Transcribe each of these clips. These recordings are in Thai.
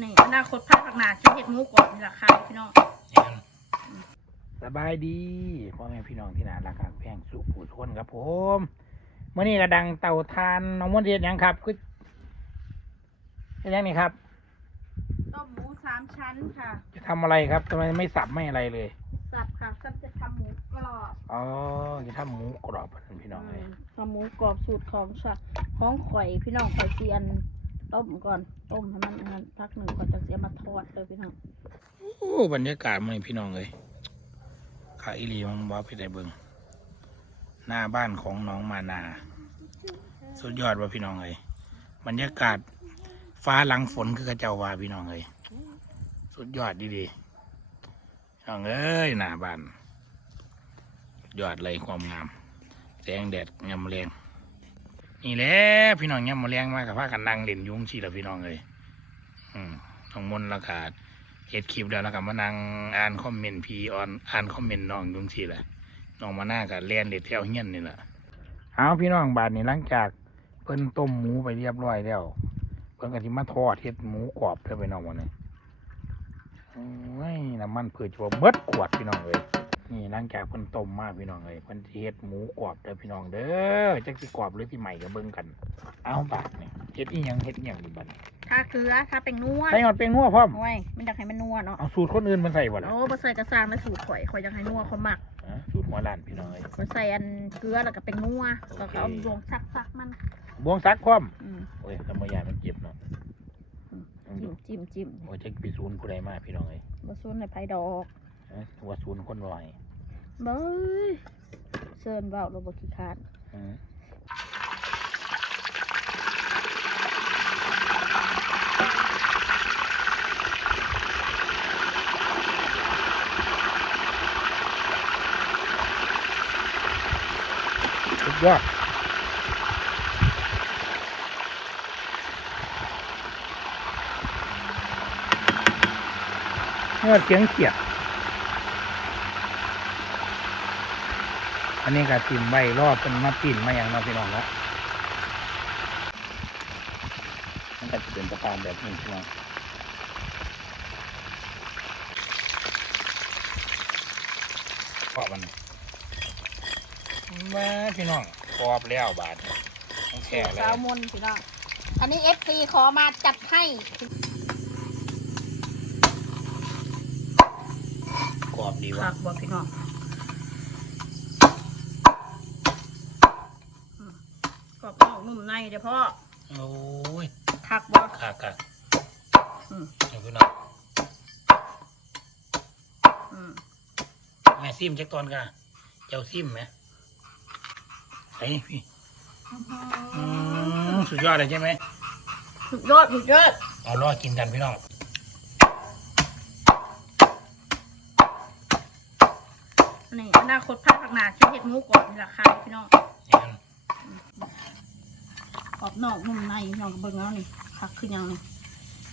นี่อนาคตภาคข้างหน้าคิดเห็ดหมูกรอบนี่ราคาพี่น้องสบายดีพ่อแม่พี่น้องที่น่ารักครับแพงสุผู้ชนครับผมเมื่อนี้กระดังเต่าทานน้องมดเรียนยังครับคือเป็นยังนี่ครับต้มหมูสามชั้นค่ะ จะทำอะไรครับทำไมไม่สับไม่อะไรเลย สับค่ะสับจะทำหมูกรอบอ๋อจะทำหมูกรอบนะพี่น้องเลยทำหมูกรอบสูตรของชะของข่อยพี่น้องข่อยเซียน ต้มก่อน ต้มให้มันอันนั้นพักหนึ่งก่อนจะเสียมาทอดเลยพี่น้องโอ้บรรยากาศมันพี่น้องเลยขาอิลีมังว่าไปได้เบิงหน้าบ้านของน้องมานา สุดยอดว่าพี่น้องเลยบรรยากาศฟ้าหลังฝนคือกระเจ้าว่าพี่น้องเลยสุดยอดดีดีๆพี่น้องเอ้ยหน้าบ้านยอดเลยความงาม แสงแดดยามแรง นี่แหละพี่น้องเนี่ยามแรงมากกับพากันนั่งเล่นยุ้งชีละพี่น้องเลยอืมทองมนต์ราคาเฮ็ดคลิปแล้วแล้วก็มานั่งอ่านคอมเมนต์พีออนอ่านคอมเมนต์น้องยุ้งชีแหละน้องมาหน้ากับเลียนเด็ดแถวเฮียนนี่แหละเอาพี่น้องบาทนี่หลังจากเพิ่นต้มหมูไปเรียบร้อยแล้วเพิ่นก็สิมาทอดเฮ็ดหมูกรอบเด้อพี่น้องวันนี้โอ้ยน้ำมันเพื่อจะเบิดขวดพี่น้องเลย นี่หลังจากเพิ่นต้มมาพี่น้องเลยเพิ่นสิเฮ็ดหมูกรอบเด้อพี่น้องเด้อจักสิกรอบหรือสิใหม่ก็เบิ่งกัน เอาบาทนี่เฮ็ดอีหยังเฮ็ดอีหยังนี่บัดนี้ถ้าเกลือถ้าเป็นนัวใส่หอดเป็นนัวพร้อมโอ้ยมันอยากให้มันนัวเนาะเอาสูตรคนอื่นมันใส่บ่ล่ะโอ้บ่ใส่กระซางและสูตรข่อยข่อยอยากให้นัวเขาหมักอะสูตรหัวล้านพี่น้องเอ้ยข่อยใส่อันเกลือแล้วก็เป็นนัวแล้วก็เอาดวงซักซักๆมันบวงซักพร้อมอืมโอ้ยทำบ่ยานมันเจ็บเนาะจิ้มจิ้มจิ้มโอ้ยจะไปศูนย์ผู้ใดมาพี่น้องเอ้ยบ่ซุนให้ไผดอกเอ้ย ว่าศูนย์คนลอยเบ้ยเซินเว้าเราบ่ขี้คร้านอืมสุดยอดเมื่อเสียงเขียด อันนี้ก็ติ่มใบรอบเป็นมาปิ่นมาอย่างเน้องพี่น้องเนาะมันก็จะเป็นประการแบบนี้พี่น้องกรอบมันนี่มาพี่น้องกรอบแล้วบาทนี่ต้องแค่แล้สาววมนพี่น้อง อันนี้ FC ขอมาจัดให้กรอบดีคัว่ะกบ่พี่น้อง นอกนุ่มในเด้อพ่อโอ้ยคักบ่ ขาดกันอืม เดี๋ยวพี่น้องอืมแม่ซิมจักตอนกันเจ้าซิมไหมไอ้พี่อืมสุดยอดเลยใช่ไหมสุดยอดสุดยอดเอารอกินกันพี่น้องนี่อนาคตภาคข้างหน้าคิดเห็ดหมูกรอบนี่ราคาพี่น้องนี่กันก รอบนอกนุ่มในพี่น้องก็เบิ่งแล้วนี่คักขึ้นยังนี่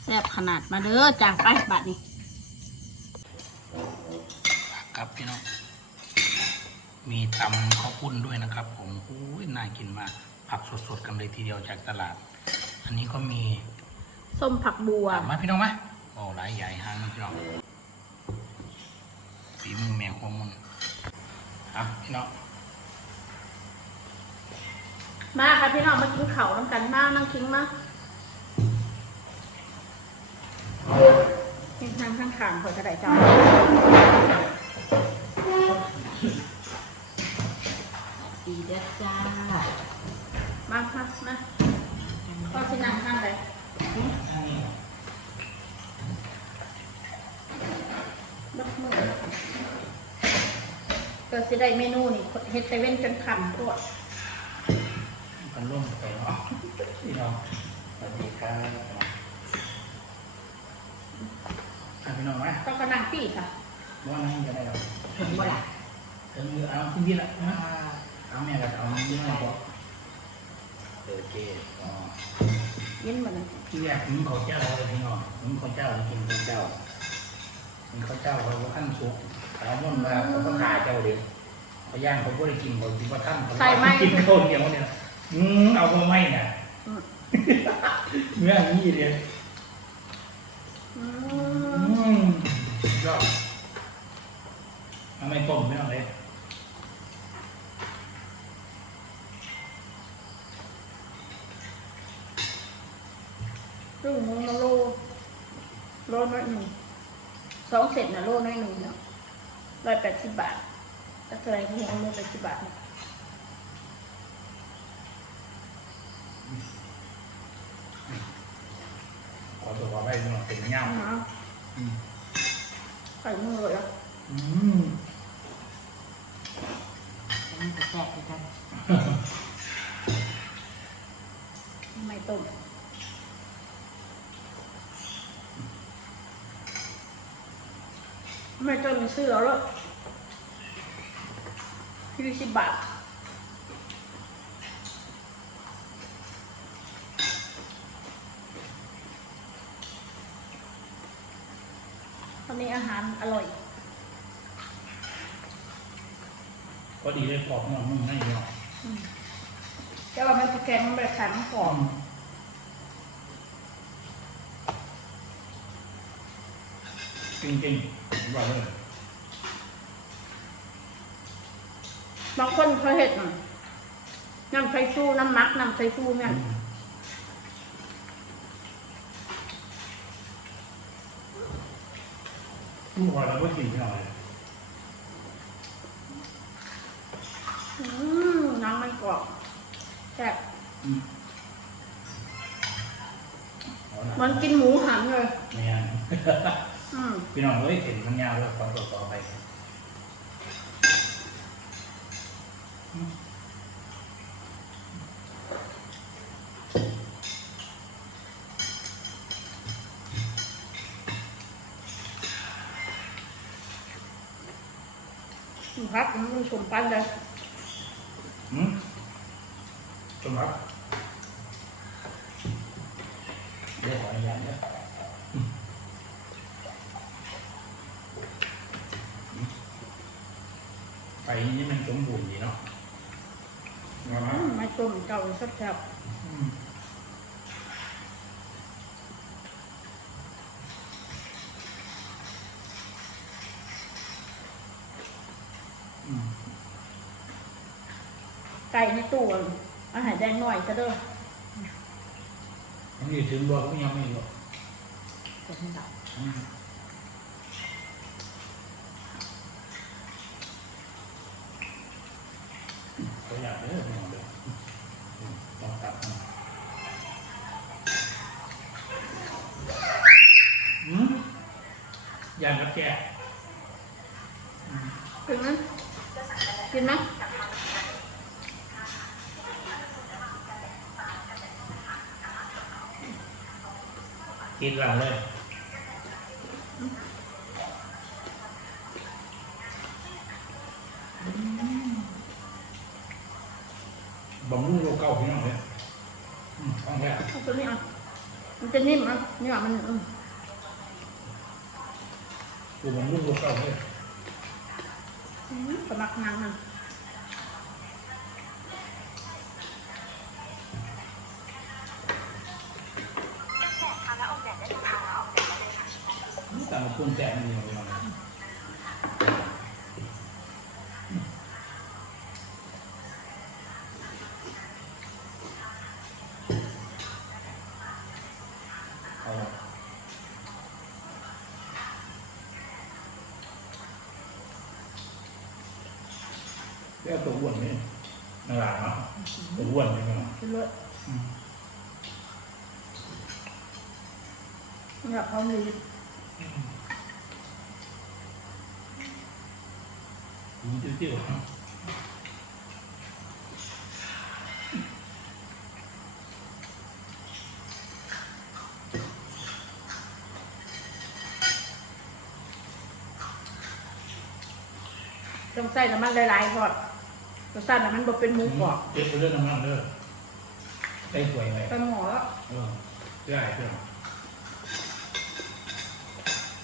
แซ่บขนาดมาเด้อจางไปบัดนี้ครับพี่น้องมีตำข้าวปุ้นด้วยนะครับ ผมโอ้ยน่ากินมากผักสดๆกันเลยทีเดียวจากตลาด อันนี้ก็มีส้มผักบัวมาพี่น้องไหมโอ้หลายใหญ่ห้างนะพี่น้องฝีมือแมวหัวมุนอะพี่น้อง มาค่ะพี่น้องมากินข้าวน้ำกันมานั่งคิงมากินทางข้างขางเขาจะได้จ้าดีเด้อจ้า มาค่ะมาก็สินั่งข้างใดบักมือก็สิได้เมนูนี่เฮ็ดไปเว้นจนคำตัว มันร่วมไปเนาะพี่น้องสวัสดีครับอะพี่น้องไหมต้องกระนังปีค่ะว่านั่งจะได้หรอถึงบ่ล่ะถึงเอาคุณพี่ละนะเอาแม่ก็เอาน้ำเยอะกว่าโอเคอ๋อเย็นบ่ล่ะที่แรกผมขอเจ้าเลยพี่น้องผมขอเจ้ากินข้าวเจ้าผมข้าวเจ้าเขาขั้นสุกถามว่ามาเขาก็ขาเจ้าดิเขาย่างเขาก็ได้กินเขาคิดว่าท่านเขากินข้าวเดียวเนี่ย อืมเอาพอไม่น่ะเมื่อนี้เลยอืมก็ทำไมต้มไม่เอาเลยลูกมึงมาโลโลน้อยหนึ่งสองเสร็จนะโลน้อยหนึ่งเนาะร้อยแปดสิบบาทถ้าเท่ไรก็มึงเอาโลแปดสิบบาทนะ เป็นเงาเอามาใส่มือเลยอะอืมมันจะแซ่บด้วยกันไม่ต้มไม่ต้มซื้อแล้วหรอกยี่สิบบาท ตอนนี้อาหารอร่อย พอดีเลยปอกเนาะมึงให้เนาะแต่ว่ามันตะแกรงมันแบบขันหอมจริงจริงๆว่าเลยบางคนเขาเห็ดน่ะน้ำใส่ชูน้ำมักน้ำใส่ชูเนี่ย ทุกคนเราก็กินไม่เอาเลยอืมน้ำมันกรอบแซ่บอืมเอาล่ะมันกินหมูหันเลยเนี่ยอืม พี่น้องเอ้ยเห็นมันยาวแล้วขอตัวต่อไป พักมันสมปันเลยอืมสมรับเดี๋ยวขออนุญาตเนี่ยไปนี่มันสมบูรณ์ดีเนาะเอาละอืมมาต้มเก่าแซ่บ อืมอืม ๆ ไก่ในตู้อะอาหารแดงหน่อยก็เด้ออันนี้ถึงบอกก็ยังไม่รู้จะให้เราอืมตัวอย่างเด้อพี่น้องเด้ออืมลองตัดมาอืมอย่างกับแกะกินไหมกินไหม กินหลังเลยบำรุงโรคเก่าพี่น้องเลยอืมต้องแก่าเลยอืมสมัครนางมันแต่มาคุณแจกมันอยู่พี่น้องเอาละเรียกตัวอ้วนนี่น่ารักเนาะตัวอ้วนใช่ไหมเนาะกินเลยอืมอยากเอามี อืมจิ้วๆเนาะต้องใส่น้ำมันหลายๆก่อนรสชาติน้ำมันบ่เป็นหมูกรอบเก็บไปเรื่องน้ำมันเด้อใส่ถ้วยไว้ไปหมอแล้วเออได้เพื่อน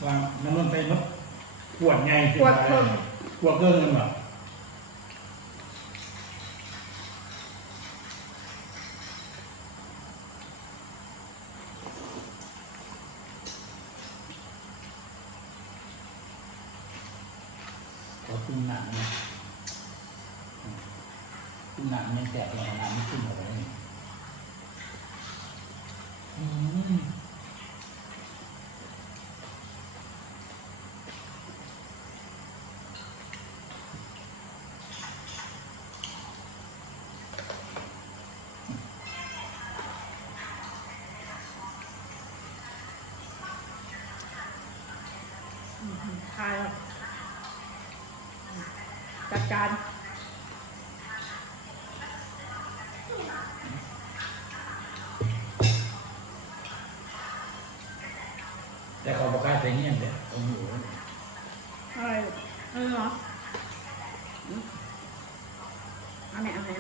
วางน้ำมันไปมัดขวดไงขวดเพิ่ม ขวดเพิ่มนึงเหรอขอตุ้มหนังนะตุ้มหนังยังแตกเลยน้ำไม่ขึ้นออกไปเลยอืมายแล้วจัด การแต่เขาบอกกล้าใส่เงี้ยนเด้ตรงอยู่อะไรเออเหรออืมเอาไหนเอาไหน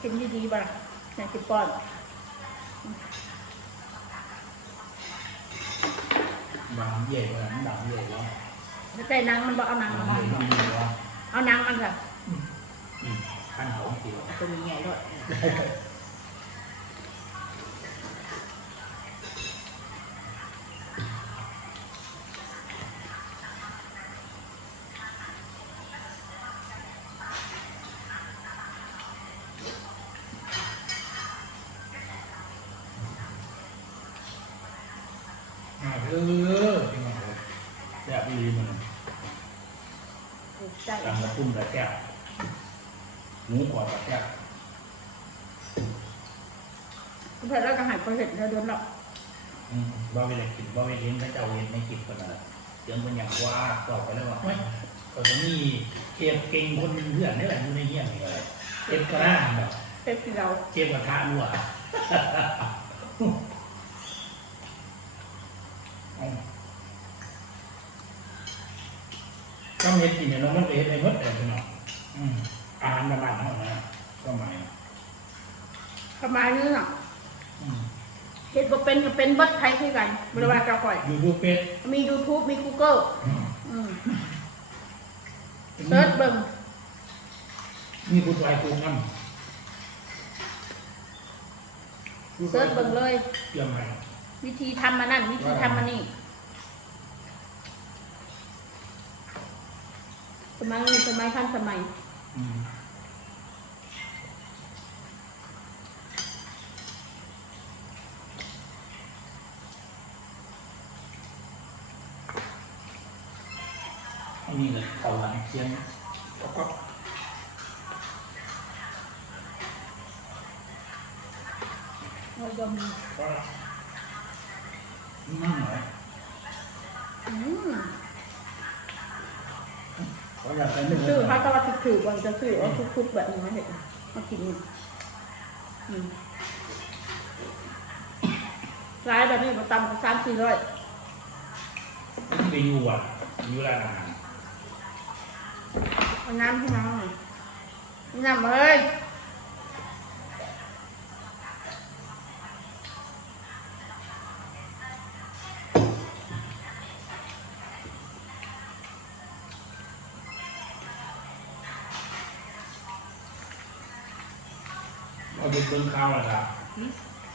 กินดีๆบ่ล่ะไหนกินป้อน บางเย่กว่านั้นบางเย่กว่าแล้วแต่หนังมันบอกเอาหนังบามังนเย่บางเย่กว่าเอาหนังมันค่ะอืมขั้นเขาเกี่ยวตัวนี้ใหญ่ด้วย ดีมันถูกใจตามกระตุ้มแบบแก้วหมูกรอบแบบแก้วเพื่อนแล้วก็หายไปเห็นแล้วโดนหรอกอืมว่าเวลากินว่าเวลาเลี้ยงพระเจ้าเลี้ยงไม่กินคนละเลี้ยงคนอย่างว่าตอบไปแล้วว่าเฮ้ยก็จะมีเทียบเก่งคนเพื่อนนี่แหละอยู่ในเงี้ยนี่อะไรเทียบกระด้างแบบเป็นที่เราเทียบกระทะรั่วเอา ก็เม็ดกินเนี่ยเราไม่ได้ในมดแต่พี่น้องอืมอาหารบ้านๆเท่านั้นนะก็หมายประมาณนี้น่ะอืมเห็ดบ่เป็นก็เป็นเบัดไทยคือกันบริวารเจ้าก่อยยูทูบเฟซมี YouTube มี Google อืมอืมเซิร์ชเบิ่งมีผู้ชายปลูกน้ำเซิร์ชเบิ่งเลย เตรียมไว้วิธีทำมานั่นวิธีทำมานี่ สมัยนี้สมัยทันสมัยอืมอันนี้เลยเขาหลังเชียงก็ก็เราดมก็มั่งหน่อยอืม เขาอยากใส่หนึ่งชื่อเขาก็ว่าถือๆวันจะซื้อเอาทุกๆแบบนี้มาเห็นมากินนี่อืมร้ายแบบนี้มาตำกันสามสี่ร้อยที่ไปอยู่อะอยู่ร้านอาหารเอาน้ำให้น้องหน่อยน้ำเอ้ย เอาไปเบิ้งข้าวแล้วครับ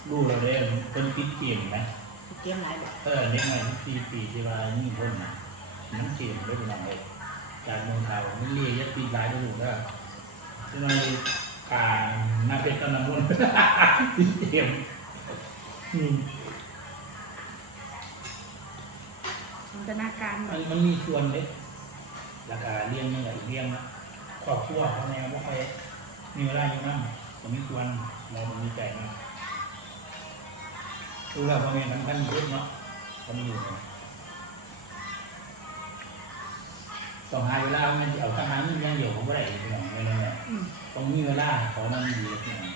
ดูเราได้เป็นปิดเกมไหมเกมหลายแบบเออเด็กใหม่ที่ปีที่ว่านี่พ้นนะน้ำเกมได้เป็นยังไงจากเมืองไทยมันเรียกยัดปีหลายดูก็ทำไมการนาเป็นกำลังวนปิดเกมอืมจินตนาการแบมันบมันมีส่วนเล็กแล้วก็เลี้ยงยังไงเลี้ยงนะครอบครัวพ่อแม่ไม่ค่อยมีเวลาอยู่นั่ นก็มีส่วนเรามันมีใจนะรู้แล้วพ่อแม่ทั้งท่านเยอะเนาะเขามีอยู่เนาะต้องหาเวลามันจะเอาทหารอย่างเดียวเขาไม่ได้พี่น้องไม่ได้เนี่ยอืมต้องมีเวลาเขามันดีพี่น้อง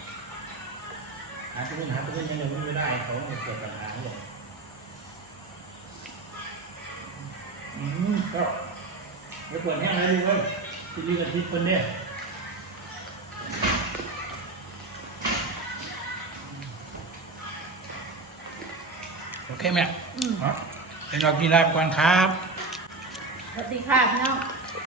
หาตัวนู้นหาตัวนี้ยังเดียวไม่ได้เขาต้องเกิดปัญหาเลยอืมก็ไม่เปิดแห้งเลยดูเว้ยทีนี้กับทิศคนเนี่ย เคไหมอืมครับเป็นเรากีฬาก่อนครับ สวัสดีค่ะพี่น้อง